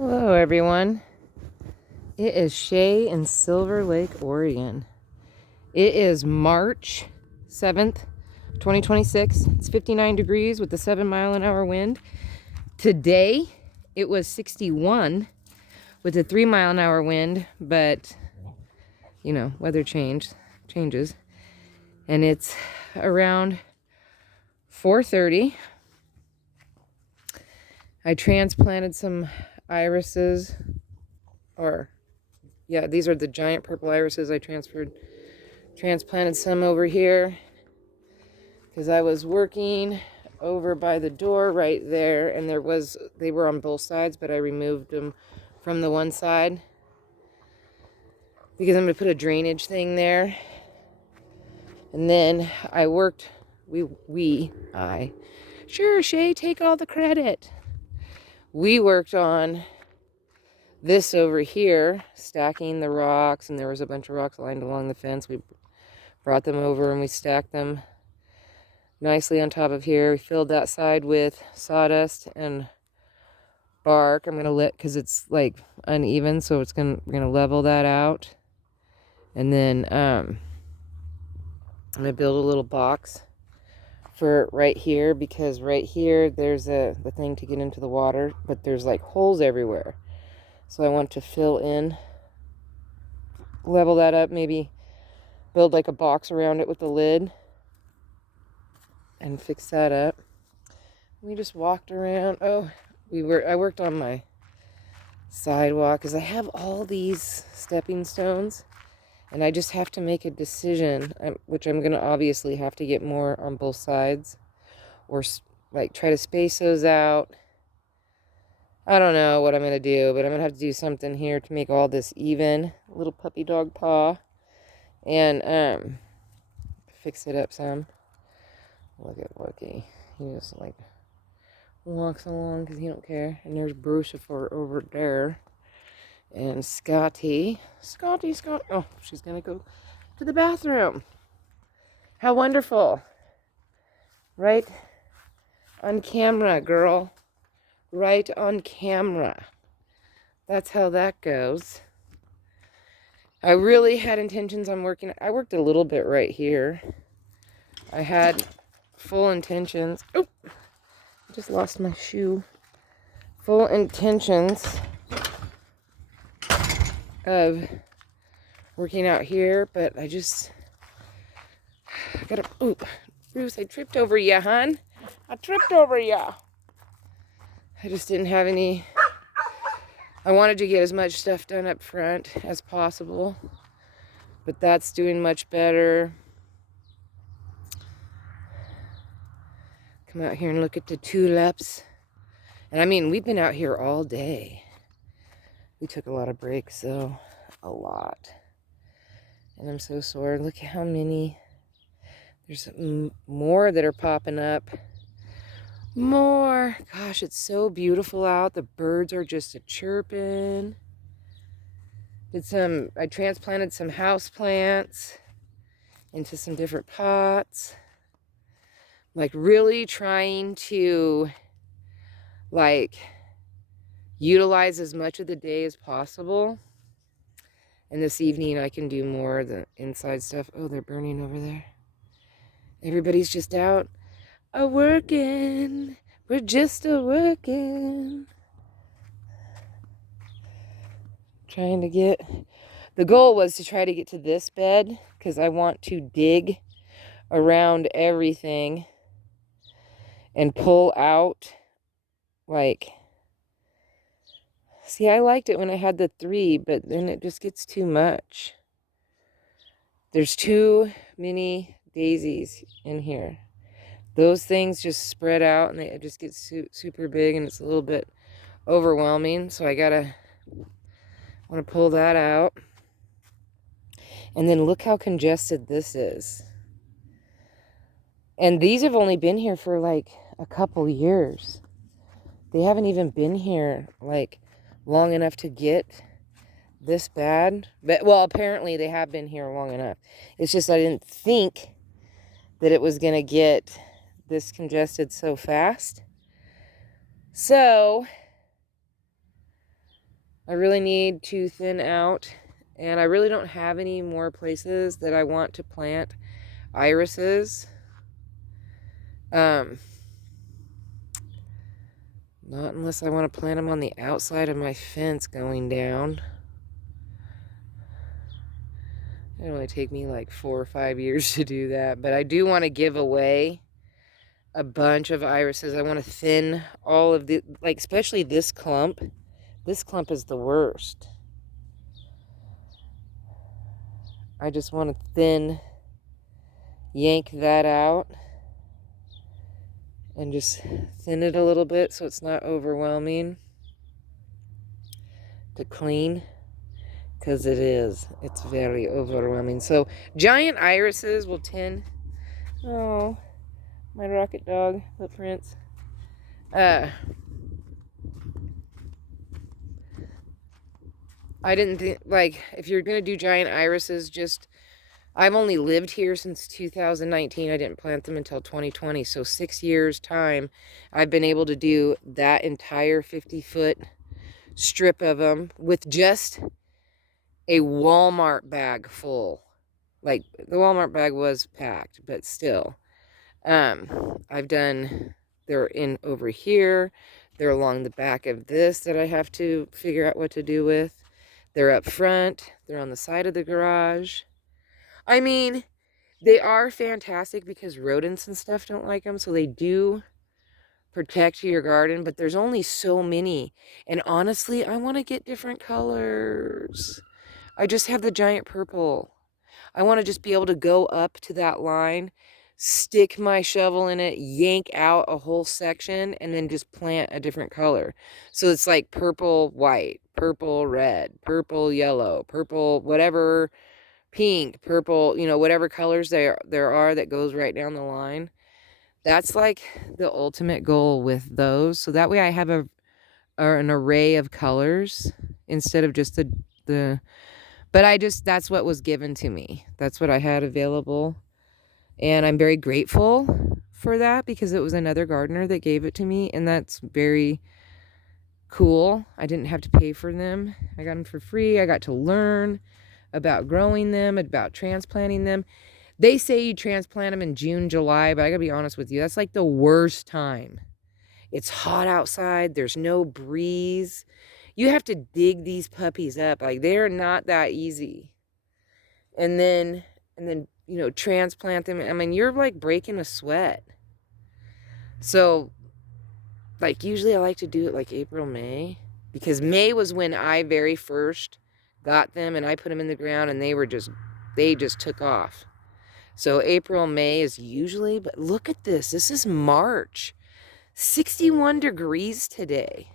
Hello, everyone. It is Shay in Silver Lake, Oregon. It is March 7th, 2026. It's 59 degrees with a 7-mile-an-hour wind. Today, it was 61 with a 3-mile-an-hour wind, but, you know, weather changes. And it's around 4:30. I transplanted some irises, these are the giant purple irises I transplanted some over here because I was working over by the door right there, and they were on both sides, but I removed them from the one side because I'm going to put a drainage thing there. And then I worked, sure, Shay, take all the credit. We worked on this over here, stacking the rocks, and there was a bunch of rocks lined along the fence. We brought them over and we stacked them nicely on top of here. We filled that side with sawdust and bark. I'm gonna because it's like uneven, so we're gonna level that out. And then I'm gonna build a little box for right here, because right here there's the thing to get into the water, but there's like holes everywhere. So I want to fill in, level that up, maybe build like a box around it with a lid and fix that up. We just walked around. I worked on my sidewalk because I have all these stepping stones, and I just have to make a decision, which I'm going to obviously have to get more on both sides, or like try to space those out. I don't know what I'm going to do, but I'm going to have to do something here to make all this even. Little puppy dog paw. And fix it up some. Look at Lucky. He just like walks along because he don't care. And there's Brucifer over there. And Scotty. Oh, she's going to go to the bathroom. How wonderful. Right on camera, girl. Right on camera. That's how that goes. I really had intentions on working. I worked a little bit right here. I had full intentions. Oh, I just lost my shoe. Full intentions of working out here, but I gotta, Bruce, I tripped over ya, hon. I tripped over ya. I just didn't have any. I wanted to get as much stuff done up front as possible, but that's doing much better. Come out here and look at the tulips. And I mean, we've been out here all day. We took a lot of breaks, though. A lot. And I'm so sore. Look at how many. There's more that are popping up. More. Gosh, it's so beautiful out. The birds are just a-chirping. I transplanted some house plants into some different pots. Like, really trying to, like, utilize as much of the day as possible. And this evening I can do more of the inside stuff. Oh, they're burning over there. Everybody's just out a-working. We're just a-working. Trying to get... The goal was to try to get to this bed, because I want to dig around everything and pull out, like... See, I liked it when I had the 3, but then it just gets too much. There's too many daisies in here. Those things just spread out, and it just gets super big, and it's a little bit overwhelming. So I want to pull that out. And then look how congested this is. And these have only been here for like a couple years. They haven't even been here like long enough to get this bad. But, well, apparently they have been here long enough. It's just I didn't think that it was going to get this congested so fast. So I really need to thin out, and I really don't have any more places that I want to plant irises. Not unless I want to plant them on the outside of my fence going down. It'll only take me like 4 or 5 years to do that, but I do want to give away a bunch of irises. I want to thin all of the, like, especially this clump. This clump is the worst. I just want to yank that out and just thin it a little bit so it's not overwhelming to clean, because it's very overwhelming. So giant irises will tend, oh, my rocket dog footprints. I didn't think, like, if you're gonna do giant irises, I've only lived here since 2019. I didn't plant them until 2020. So 6 years time, I've been able to do that entire 50-foot strip of them with just a Walmart bag full. Like, the Walmart bag was packed, but still. I've done, they're in over here. They're along the back of this that I have to figure out what to do with. They're up front. They're on the side of the garage. I mean, they are fantastic because rodents and stuff don't like them, so they do protect your garden, but there's only so many. And honestly, I want to get different colors. I just have the giant purple. I want to just be able to go up to that line, stick my shovel in it, yank out a whole section, and then just plant a different color. So it's like purple, white, purple, red, purple, yellow, purple, whatever, pink, purple, you know, whatever colors there are that goes right down the line. That's like the ultimate goal with those. So that way I have an array of colors instead of just but that's what was given to me. That's what I had available. And I'm very grateful for that because it was another gardener that gave it to me. And that's very cool. I didn't have to pay for them. I got them for free. I got to learn about growing them, about transplanting them. They say you transplant them in June, July, but I gotta be honest with you, that's like the worst time. It's hot outside. There's no breeze. You have to dig these puppies up. Like, they're not that easy. And then, you know, transplant them. I mean, you're like breaking a sweat. So, like, usually I like to do it like April, May, because May was when I very first got them and I put them in the ground and they just took off. So April, May is usually, but look at this. This is March. 61 degrees today.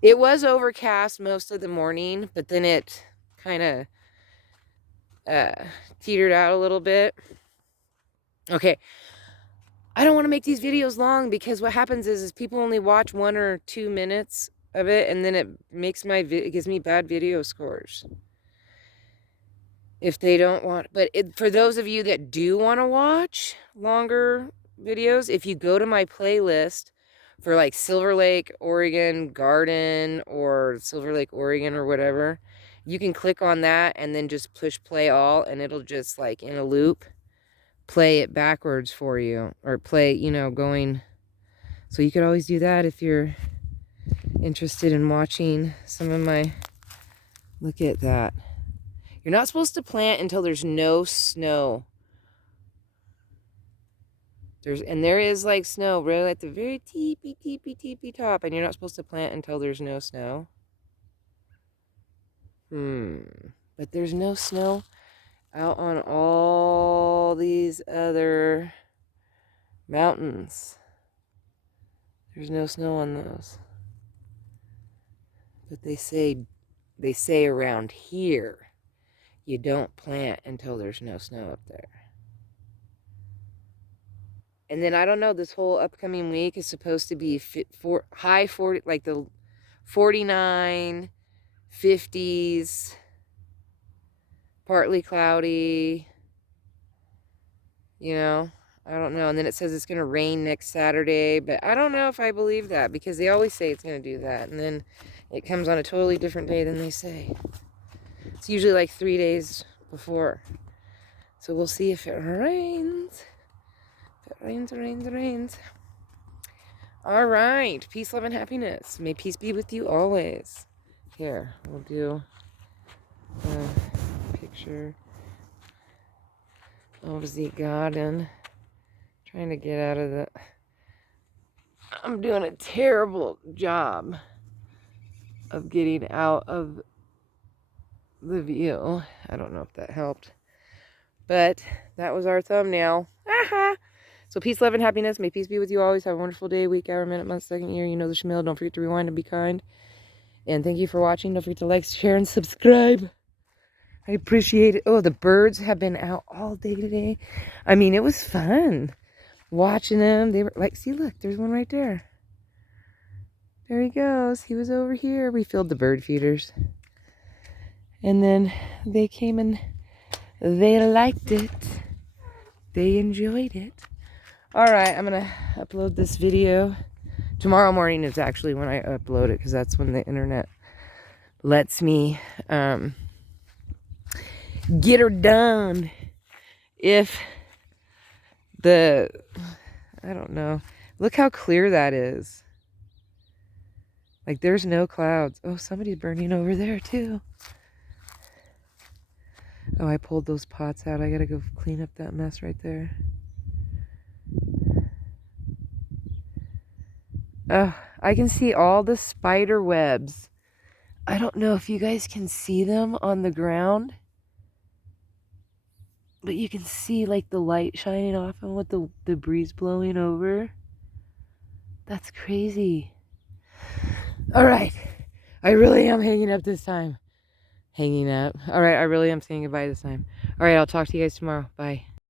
It was overcast most of the morning, but then it kind of teetered out a little bit. Okay. I don't want to make these videos long because what happens is people only watch 1 or 2 minutes of it, and then it gives me bad video scores. If they don't want, but for those of you that do want to watch longer videos, if you go to my playlist for like Silver Lake, Oregon garden or Silver Lake, Oregon or whatever, you can click on that and then just push play all, and it'll just, like, in a loop, play it backwards for you, or play, you know, going. So you could always do that if you're interested in watching some of my, look at that. You're not supposed to plant until there's no snow. There is like snow right at the very teepy top, and you're not supposed to plant until there's no snow. But there's no snow out on all these other mountains. There's no snow on those. But they say around here, you don't plant until there's no snow up there. And then, I don't know, this whole upcoming week is supposed to be high 40, like the 49, 50s, partly cloudy, you know. I don't know. And then it says it's going to rain next Saturday, but I don't know if I believe that because they always say it's going to do that. And then it comes on a totally different day than they say. It's usually like 3 days before. So we'll see if it rains. If it rains, rains, rains. All right. Peace, love, and happiness. May peace be with you always. Here, we'll do a picture of the garden. Trying to get out of the... I'm doing a terrible job of getting out of the view. I don't know if that helped. But that was our thumbnail. Aha! So peace, love, and happiness. May peace be with you always. Have a wonderful day, week, hour, minute, month, second, year. You know the schmill. Don't forget to rewind and be kind. And thank you for watching. Don't forget to like, share, and subscribe. I appreciate it. Oh, the birds have been out all day today. I mean, it was fun watching them. They were like, see, look, there's one right there. There he goes. He was over here. We filled the bird feeders. And then they came and they liked it. They enjoyed it. All right, I'm going to upload this video. Tomorrow morning is actually when I upload it because that's when the internet lets me get her done. If I don't know. Look how clear that is. Like there's no clouds. Oh, somebody's burning over there too. Oh, I pulled those pots out. I gotta go clean up that mess right there. Oh, I can see all the spider webs. I don't know if you guys can see them on the ground. But you can see like the light shining off and with the breeze blowing over. That's crazy. All right. I really am hanging up this time. Hanging up. All right. I really am saying goodbye this time. All right. I'll talk to you guys tomorrow. Bye.